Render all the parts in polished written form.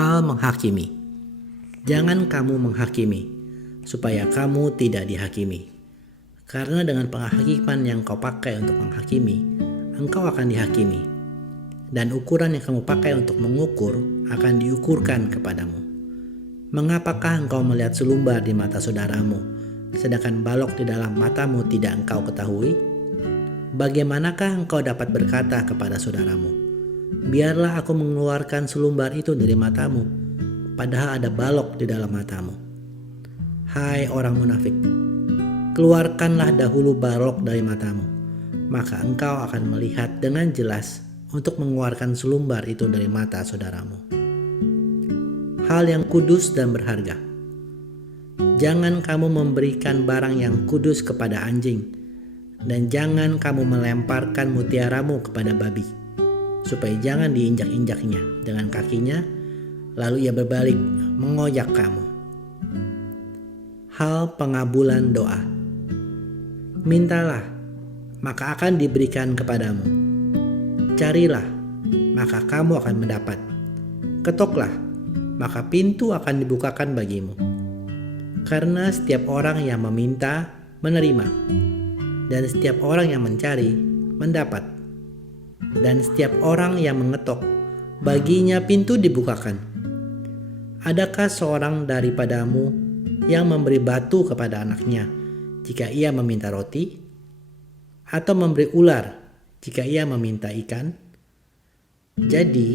Hal menghakimi. Jangan kamu menghakimi, supaya kamu tidak dihakimi. Karena dengan penghakiman yang kau pakai untuk menghakimi, engkau akan dihakimi. Dan ukuran yang kamu pakai untuk mengukur akan diukurkan kepadamu. Mengapakah engkau melihat selumbar di mata saudaramu, sedangkan balok di dalam matamu tidak engkau ketahui? Bagaimanakah engkau dapat berkata kepada saudaramu, biarlah aku mengeluarkan selumbar itu dari matamu, padahal ada balok di dalam matamu? Hai orang munafik, keluarkanlah dahulu balok dari matamu, maka engkau akan melihat dengan jelas untuk mengeluarkan selumbar itu dari mata saudaramu. Hal yang kudus dan berharga. Jangan kamu memberikan barang yang kudus kepada anjing, dan jangan kamu melemparkan mutiaramu kepada babi, supaya jangan diinjak-injaknya dengan kakinya, lalu ia berbalik mengoyak kamu. Hal pengabulan doa. Mintalah, maka akan diberikan kepadamu. Carilah, maka kamu akan mendapat. Ketoklah, maka pintu akan dibukakan bagimu. Karena setiap orang yang meminta, menerima. Dan setiap orang yang mencari, mendapat. Dan setiap orang yang mengetok, baginya pintu dibukakan. Adakah seorang daripadamu yang memberi batu kepada anaknya jika ia meminta roti? Atau memberi ular jika ia meminta ikan? Jadi,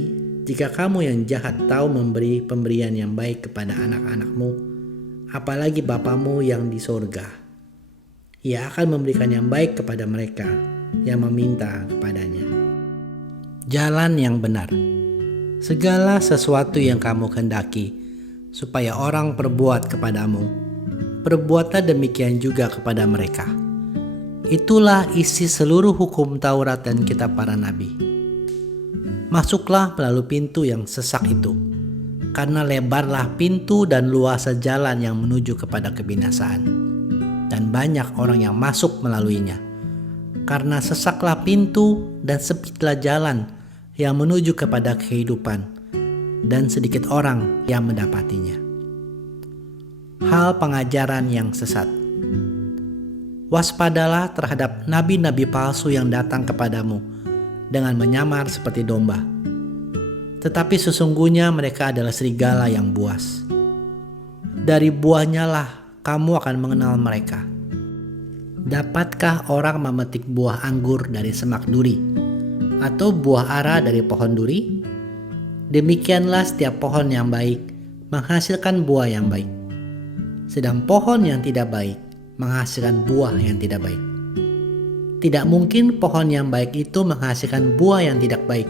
jika kamu yang jahat tahu memberi pemberian yang baik kepada anak-anakmu, apalagi Bapamu yang di sorga, Ia akan memberikan yang baik kepada mereka yang meminta kepadanya. Jalan yang benar. Segala sesuatu yang kamu kehendaki supaya orang perbuat kepadamu, perbuatlah demikian juga kepada mereka. Itulah isi seluruh hukum Taurat dan kitab para nabi. Masuklah melalui pintu yang sesak itu, karena lebarlah pintu dan luas jalan yang menuju kepada kebinasaan, dan banyak orang yang masuk melaluinya. Karena sesaklah pintu dan sempitlah jalan yang menuju kepada kehidupan, dan sedikit orang yang mendapatinya. Hal pengajaran yang sesat. Waspadalah terhadap nabi-nabi palsu yang datang kepadamu dengan menyamar seperti domba, tetapi sesungguhnya mereka adalah serigala yang buas. Dari buahnya lah kamu akan mengenal mereka. Dapatkah orang memetik buah anggur dari semak duri, atau buah ara dari pohon duri? Demikianlah setiap pohon yang baik menghasilkan buah yang baik, sedang pohon yang tidak baik menghasilkan buah yang tidak baik. Tidak mungkin pohon yang baik itu menghasilkan buah yang tidak baik,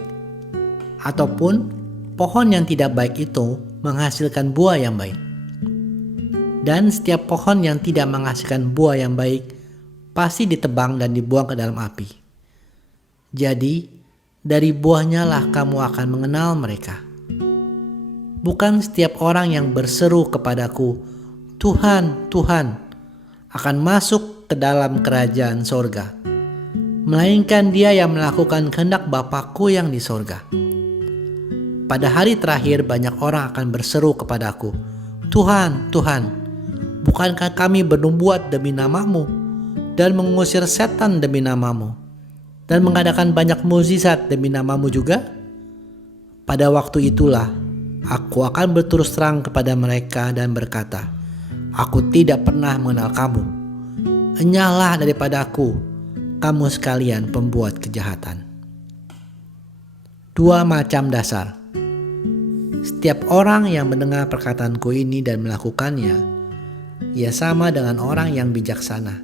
ataupun pohon yang tidak baik itu menghasilkan buah yang baik. Dan setiap pohon yang tidak menghasilkan buah yang baik pasti ditebang dan dibuang ke dalam api. Jadi, dari buahnya lah kamu akan mengenal mereka. Bukan setiap orang yang berseru kepadaku, Tuhan, Tuhan, akan masuk ke dalam kerajaan sorga, melainkan dia yang melakukan kehendak Bapa-Ku yang di sorga. Pada hari terakhir banyak orang akan berseru kepadaku, Tuhan, Tuhan, bukankah kami bernubuat demi nama-Mu dan mengusir setan demi nama-Mu dan mengadakan banyak mukjizat demi nama-Mu juga? Pada waktu itulah aku akan berterus terang kepada mereka dan berkata, Aku tidak pernah mengenal kamu. Enyahlah daripada aku, kamu sekalian pembuat kejahatan. 2 macam dasar. Setiap orang yang mendengar perkataanku ini dan melakukannya, ia sama dengan orang yang bijaksana,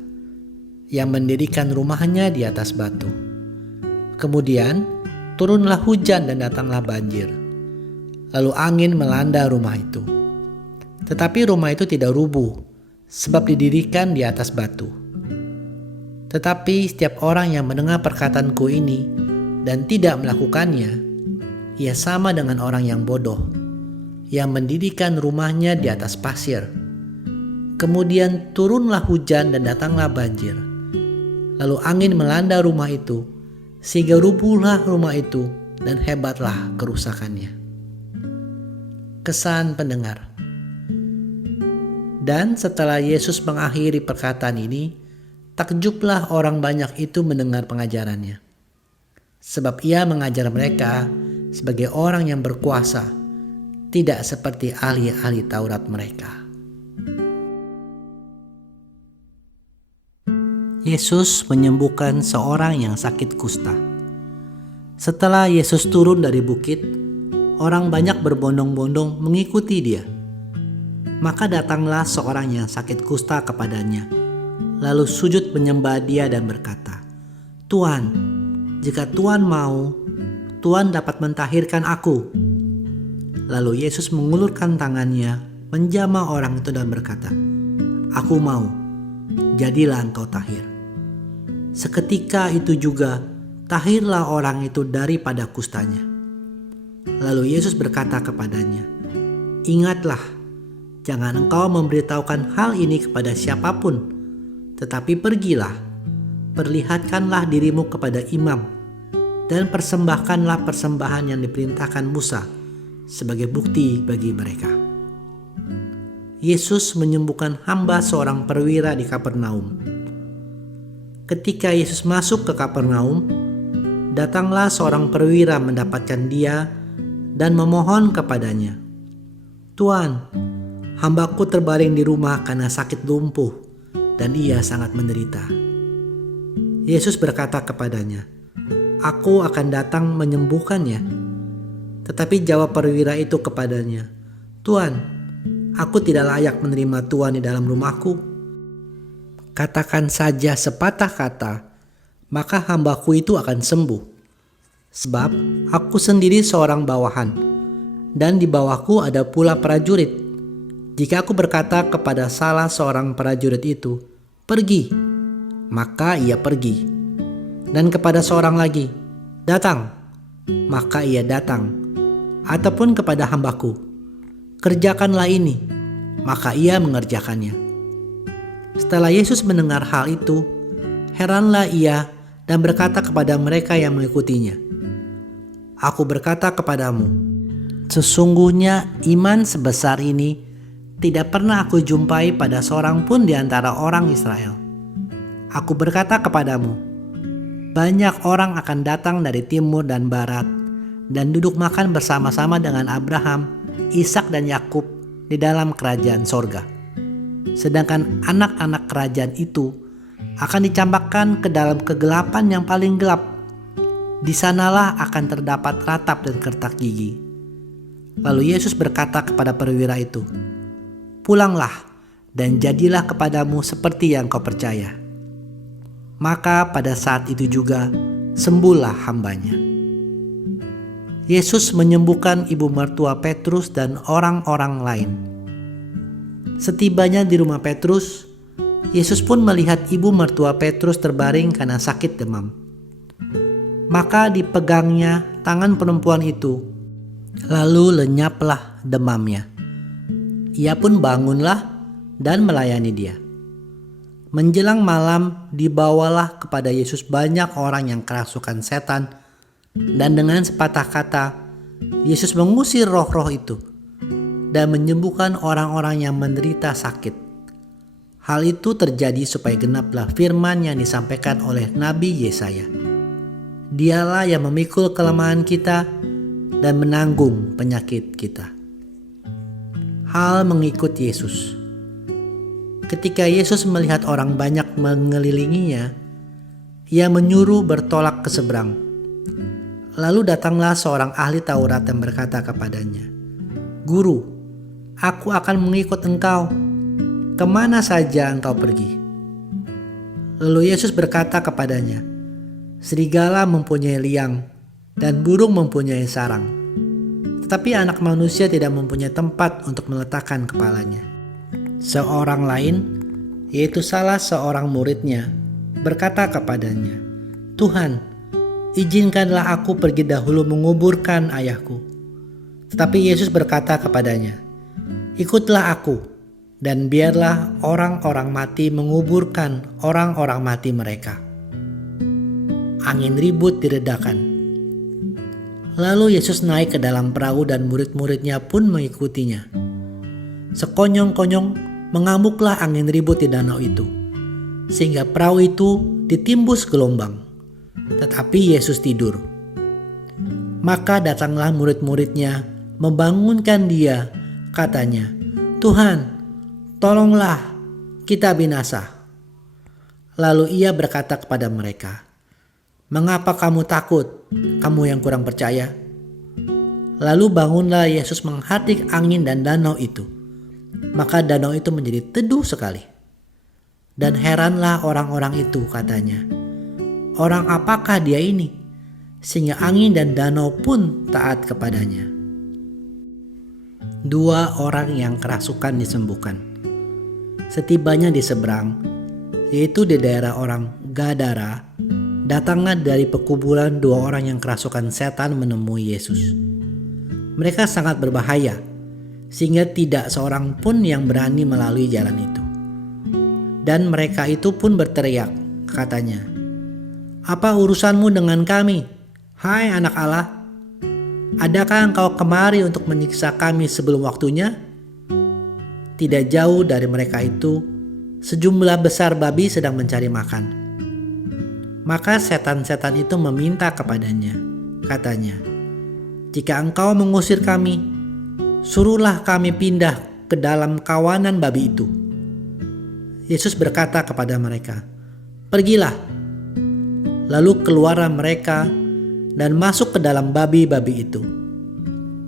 yang mendirikan rumahnya di atas batu. Kemudian turunlah hujan dan datanglah banjir. Lalu angin melanda rumah itu. Tetapi rumah itu tidak rubuh, sebab didirikan di atas batu. Tetapi setiap orang yang mendengar perkataanku ini dan tidak melakukannya, ia sama dengan orang yang bodoh, yang mendirikan rumahnya di atas pasir. Kemudian turunlah hujan dan datanglah banjir. Lalu angin melanda rumah itu, sehingga rubuhlah rumah itu dan hebatlah kerusakannya. Kesan pendengar. Dan setelah Yesus mengakhiri perkataan ini, takjublah orang banyak itu mendengar pengajarannya. Sebab ia mengajar mereka sebagai orang yang berkuasa, tidak seperti ahli-ahli Taurat mereka. Yesus menyembuhkan seorang yang sakit kusta. Setelah Yesus turun dari bukit, orang banyak berbondong-bondong mengikuti dia. Maka datanglah seorang yang sakit kusta kepadanya, lalu sujud menyembah dia dan berkata, "Tuan, jika Tuan mau, Tuan dapat mentahirkan aku." Lalu Yesus mengulurkan tangannya, menjamah orang itu dan berkata, "Aku mau, jadilah engkau tahir." Seketika itu juga, tahirlah orang itu daripada kustanya. Lalu Yesus berkata kepadanya, "Ingatlah, jangan engkau memberitahukan hal ini kepada siapapun, tetapi pergilah, perlihatkanlah dirimu kepada imam, dan persembahkanlah persembahan yang diperintahkan Musa sebagai bukti bagi mereka." Yesus menyembuhkan hamba seorang perwira di Kapernaum. Ketika Yesus masuk ke Kapernaum, datanglah seorang perwira mendapatkan dia dan memohon kepadanya, "Tuan, hambaku terbaring di rumah karena sakit lumpuh dan ia sangat menderita." Yesus berkata kepadanya, "Aku akan datang menyembuhkannya." Tetapi jawab perwira itu kepadanya, "Tuan, aku tidak layak menerima Tuan di dalam rumahku. Katakan saja sepatah kata, maka hambaku itu akan sembuh. Sebab aku sendiri seorang bawahan, dan di bawahku ada pula prajurit. Jika aku berkata kepada salah seorang prajurit itu, 'Pergi,' maka ia pergi. Dan kepada seorang lagi, 'Datang,' maka ia datang. Ataupun kepada hambaku, 'Kerjakanlah ini,' maka ia mengerjakannya." Setelah Yesus mendengar hal itu, heranlah ia dan berkata kepada mereka yang mengikutinya, "Aku berkata kepadamu, sesungguhnya iman sebesar ini tidak pernah aku jumpai pada seorang pun di antara orang Israel. Aku berkata kepadamu, banyak orang akan datang dari timur dan barat dan duduk makan bersama-sama dengan Abraham, Ishak dan Yakub di dalam kerajaan sorga. Sedangkan anak-anak kerajaan itu akan dicampakkan ke dalam kegelapan yang paling gelap. Di sanalah akan terdapat ratap dan kertak gigi." Lalu Yesus berkata kepada perwira itu, "Pulanglah dan jadilah kepadamu seperti yang kau percaya." Maka pada saat itu juga sembuhlah hambanya. Yesus menyembuhkan ibu mertua Petrus dan orang-orang lain. Setibanya di rumah Petrus, Yesus pun melihat ibu mertua Petrus terbaring karena sakit demam. Maka dipegangnya tangan perempuan itu, lalu lenyaplah demamnya. Ia pun bangunlah dan melayani dia. Menjelang malam dibawalah kepada Yesus banyak orang yang kerasukan setan, dan dengan sepatah kata Yesus mengusir roh-roh itu dan menyembuhkan orang-orang yang menderita sakit. Hal itu terjadi supaya genaplah firman yang disampaikan oleh Nabi Yesaya. Dialah yang memikul kelemahan kita dan menanggung penyakit kita. Hal mengikut Yesus. Ketika Yesus melihat orang banyak mengelilinginya, ia menyuruh bertolak ke seberang. Lalu datanglah seorang ahli Taurat yang berkata kepadanya, "Guru, aku akan mengikut engkau, kemana saja engkau pergi." Lalu Yesus berkata kepadanya, "Serigala mempunyai liang dan burung mempunyai sarang, tetapi anak manusia tidak mempunyai tempat untuk meletakkan kepalanya." Seorang lain, yaitu salah seorang muridnya, berkata kepadanya, "Tuhan, izinkanlah aku pergi dahulu menguburkan ayahku." Tetapi Yesus berkata kepadanya, "Ikutlah aku, dan biarlah orang-orang mati menguburkan orang-orang mati mereka." Angin ribut diredakan. Lalu Yesus naik ke dalam perahu dan murid-muridnya pun mengikutinya. Sekonyong-konyong mengamuklah angin ribut di danau itu, sehingga perahu itu ditimbus gelombang. Tetapi Yesus tidur. Maka datanglah murid-muridnya membangunkan dia, katanya, "Tuhan, tolonglah, kita binasa." Lalu ia berkata kepada mereka, "Mengapa kamu takut, kamu yang kurang percaya?" Lalu bangunlah Yesus menghatik angin dan danau itu. Maka danau itu menjadi teduh sekali. Dan heranlah orang-orang itu, katanya, "Orang apakah dia ini, sehingga angin dan danau pun taat kepadanya?" Dua orang yang kerasukan disembuhkan. Setibanya di seberang, yaitu di daerah orang Gadara, datanglah dari pekuburan dua orang yang kerasukan setan menemui Yesus. Mereka sangat berbahaya, sehingga tidak seorang pun yang berani melalui jalan itu. Dan mereka itu pun berteriak, katanya, "Apa urusanmu dengan kami, hai anak Allah? Adakah engkau kemari untuk menyiksa kami sebelum waktunya?" Tidak jauh dari mereka itu, sejumlah besar babi sedang mencari makan. Maka setan-setan itu meminta kepadanya, katanya, "Jika engkau mengusir kami, suruhlah kami pindah ke dalam kawanan babi itu." Yesus berkata kepada mereka, "Pergilah." Lalu keluarlah mereka dan masuk ke dalam babi-babi itu.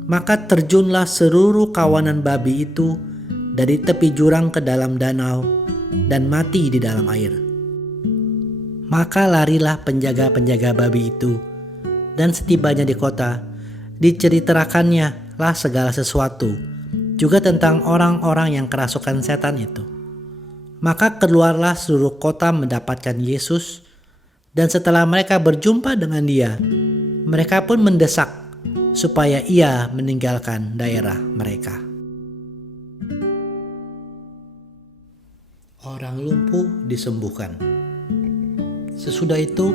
Maka terjunlah seluruh kawanan babi itu dari tepi jurang ke dalam danau dan mati di dalam air. Maka larilah penjaga-penjaga babi itu, dan setibanya di kota, diceritakannya lah segala sesuatu, juga tentang orang-orang yang kerasukan setan itu. Maka keluarlah seluruh kota mendapatkan Yesus, dan setelah mereka berjumpa dengan dia, mereka pun mendesak supaya ia meninggalkan daerah mereka. Orang lumpuh disembuhkan. Sesudah itu,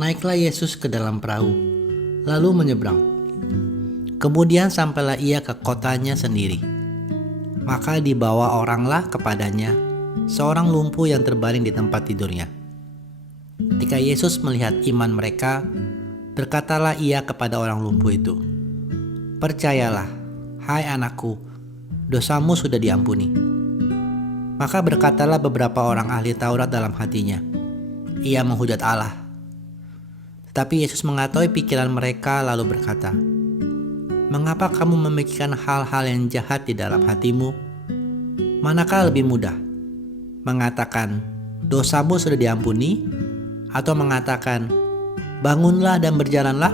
naiklah Yesus ke dalam perahu, lalu menyeberang. Kemudian sampailah ia ke kotanya sendiri. Maka dibawa oranglah kepadanya seorang lumpuh yang terbaring di tempat tidurnya. Ketika Yesus melihat iman mereka, berkatalah ia kepada orang lumpuh itu, "Percayalah, hai anakku, dosamu sudah diampuni." Maka berkatalah beberapa orang ahli Taurat dalam hatinya, "Ia menghujat Allah." Tetapi Yesus mengetahui pikiran mereka lalu berkata, "Mengapa kamu memikirkan hal-hal yang jahat di dalam hatimu? Manakah lebih mudah, mengatakan, 'Dosamu sudah diampuni,' atau mengatakan, 'Bangunlah dan berjalanlah'?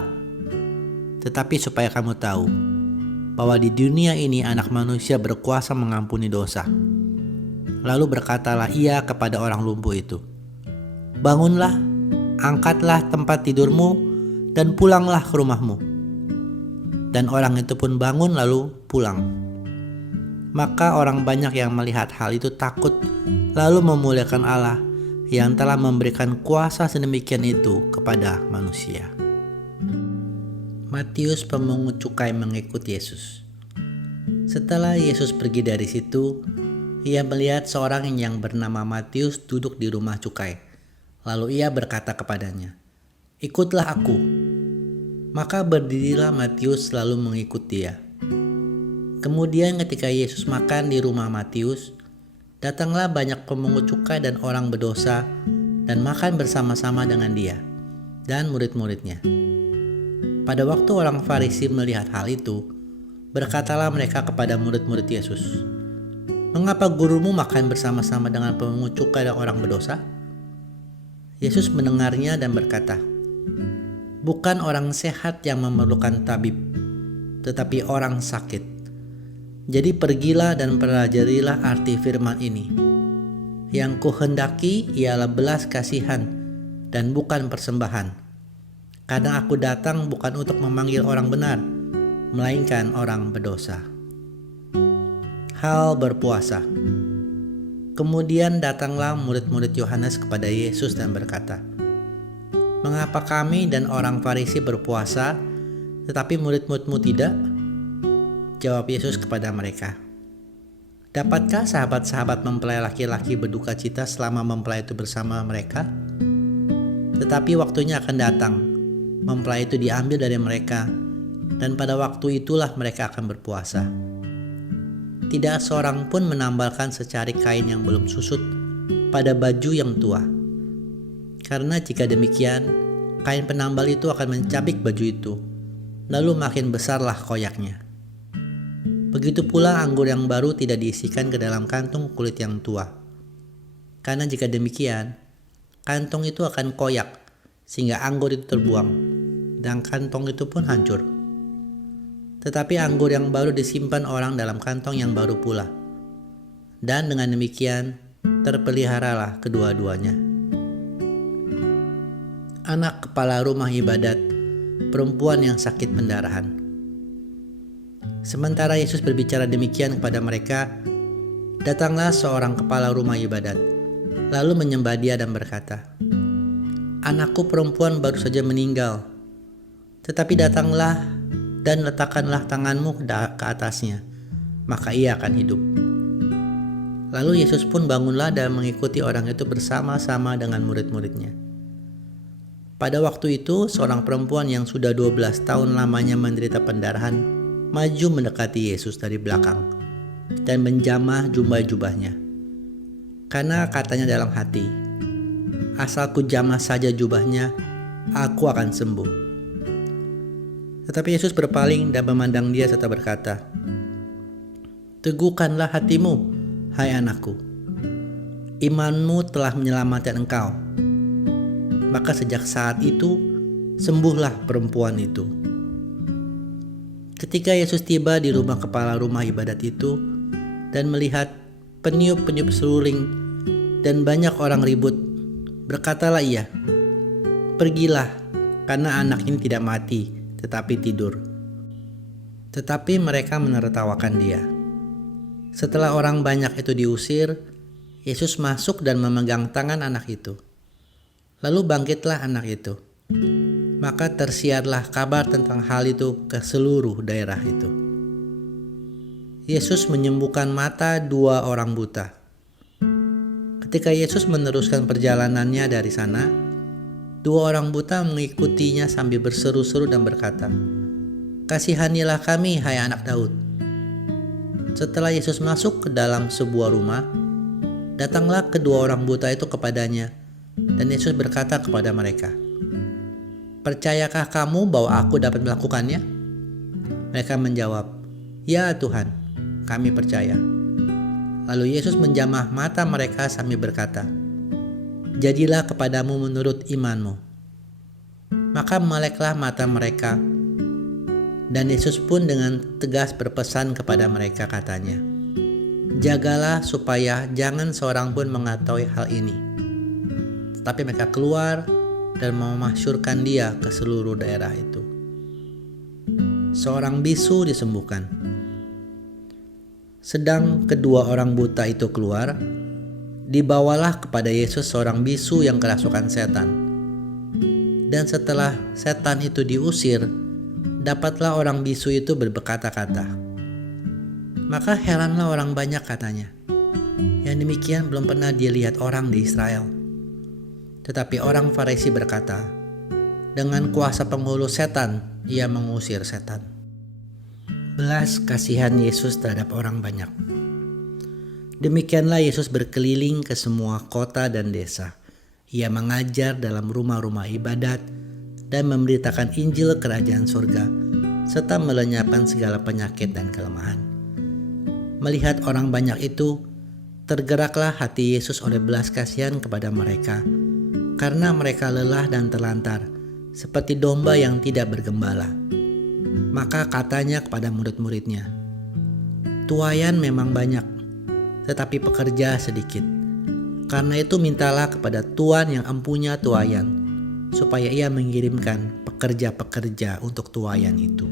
Tetapi supaya kamu tahu bahwa di dunia ini Anak Manusia berkuasa mengampuni dosa." Lalu berkatalah ia kepada orang lumpuh itu, "Bangunlah, angkatlah tempat tidurmu, dan pulanglah ke rumahmu." Dan orang itu pun bangun lalu pulang. Maka orang banyak yang melihat hal itu takut, lalu memuliakan Allah yang telah memberikan kuasa sedemikian itu kepada manusia. Matius pemungut cukai mengikut Yesus. Setelah Yesus pergi dari situ, ia melihat seorang yang bernama Matius duduk di rumah cukai. Lalu ia berkata kepadanya, "Ikutlah aku." Maka berdirilah Matius lalu mengikut dia. Kemudian ketika Yesus makan di rumah Matius, datanglah banyak pemungut cukai dan orang berdosa dan makan bersama-sama dengan dia dan murid-muridnya. Pada waktu orang Farisi melihat hal itu, berkatalah mereka kepada murid-murid Yesus, "Mengapa gurumu makan bersama-sama dengan pemungut cukai dan orang berdosa?" Yesus mendengarnya dan berkata, "Bukan orang sehat yang memerlukan tabib, tetapi orang sakit. Jadi pergilah dan pelajarilah arti firman ini. Yang kuhendaki ialah belas kasihan dan bukan persembahan. Karena aku datang bukan untuk memanggil orang benar, melainkan orang berdosa." Hal berpuasa. Kemudian datanglah murid-murid Yohanes kepada Yesus dan berkata, "Mengapa kami dan orang Farisi berpuasa, Tetapi murid-muridmu tidak? Jawab Yesus kepada mereka. Dapatkah sahabat-sahabat mempelai laki-laki berduka cita selama mempelai itu bersama mereka? Tetapi waktunya akan datang, mempelai itu diambil dari mereka, dan pada waktu itulah mereka akan berpuasa. Tidak seorang pun menambalkan secari kain yang belum susut pada baju yang tua. Karena jika demikian, kain penambal itu akan mencabik baju itu, lalu makin besarlah koyaknya. Begitu pula anggur yang baru tidak diisikan ke dalam kantung kulit yang tua. Karena jika demikian, kantong itu akan koyak sehingga anggur itu terbuang, dan kantong itu pun hancur. Tetapi anggur yang baru disimpan orang dalam kantong yang baru pula. Dan dengan demikian, terpeliharalah kedua-duanya. Anak kepala rumah ibadat, perempuan yang sakit pendarahan. Sementara Yesus berbicara demikian kepada mereka, datanglah seorang kepala rumah ibadat, lalu menyembah dia dan berkata, "Anakku perempuan baru saja meninggal, tetapi datanglah dan letakkanlah tanganmu ke atasnya, maka ia akan hidup." Lalu Yesus pun bangunlah dan mengikuti orang itu bersama-sama dengan murid-muridnya. Pada waktu itu, seorang perempuan yang sudah 12 tahun lamanya menderita pendarahan maju mendekati Yesus dari belakang dan menjamah jubah-jubahnya. Karena katanya dalam hati, "Asal ku jamah saja jubahnya, aku akan sembuh." Tetapi Yesus berpaling dan memandang dia serta berkata, "Teguhkanlah hatimu, hai anakku. Imanmu telah menyelamatkan engkau." Maka sejak saat itu, sembuhlah perempuan itu. Ketika Yesus tiba di rumah kepala rumah ibadat itu dan melihat peniup-peniup seruling dan banyak orang ribut, berkatalah ia, "Pergilah, karena anak ini tidak mati, tetapi tidur." Tetapi mereka menertawakan dia. Setelah orang banyak itu diusir, Yesus masuk dan memegang tangan anak itu. Lalu bangkitlah anak itu. Maka tersiarlah kabar tentang hal itu ke seluruh daerah itu. Yesus menyembuhkan mata 2 orang buta. Ketika Yesus meneruskan perjalanannya dari sana, 2 orang buta mengikutinya sambil berseru-seru dan berkata, "Kasihanilah kami, hai anak Daud." Setelah Yesus masuk ke dalam sebuah rumah, datanglah kedua orang buta itu kepadanya, dan Yesus berkata kepada mereka, "Percayakah kamu bahwa aku dapat melakukannya?" Mereka menjawab, "Ya Tuhan, kami percaya." Lalu Yesus menjamah mata mereka sambil berkata, "Jadilah kepadamu menurut imanmu." Maka meleklah mata mereka, dan Yesus pun dengan tegas berpesan kepada mereka katanya, "Jagalah supaya jangan seorang pun mengetahui hal ini." Tetapi mereka keluar dan memasyurkan dia ke seluruh daerah itu. Seorang bisu disembuhkan. Sedang kedua orang buta itu keluar, dibawalah kepada Yesus seorang bisu yang kerasukan setan. Dan setelah setan itu diusir, dapatlah orang bisu itu berkata-kata. Maka heranlah orang banyak katanya, "Yang demikian belum pernah dia lihat orang di Israel." Tetapi orang Farisi berkata, "Dengan kuasa penghulu setan, ia mengusir setan." Belas kasihan Yesus terhadap orang banyak. Demikianlah Yesus berkeliling ke semua kota dan desa. Ia mengajar dalam rumah-rumah ibadat dan memberitakan Injil Kerajaan Surga, serta melenyapkan segala penyakit dan kelemahan. Melihat orang banyak itu, tergeraklah hati Yesus oleh belas kasihan kepada mereka, karena mereka lelah dan terlantar, seperti domba yang tidak bergembala. Maka katanya kepada murid-muridnya, "Tuaian memang banyak, tetapi pekerja sedikit. Karena itu mintalah kepada Tuan yang empunya tuaian, supaya ia mengirimkan pekerja-pekerja untuk tuaian itu."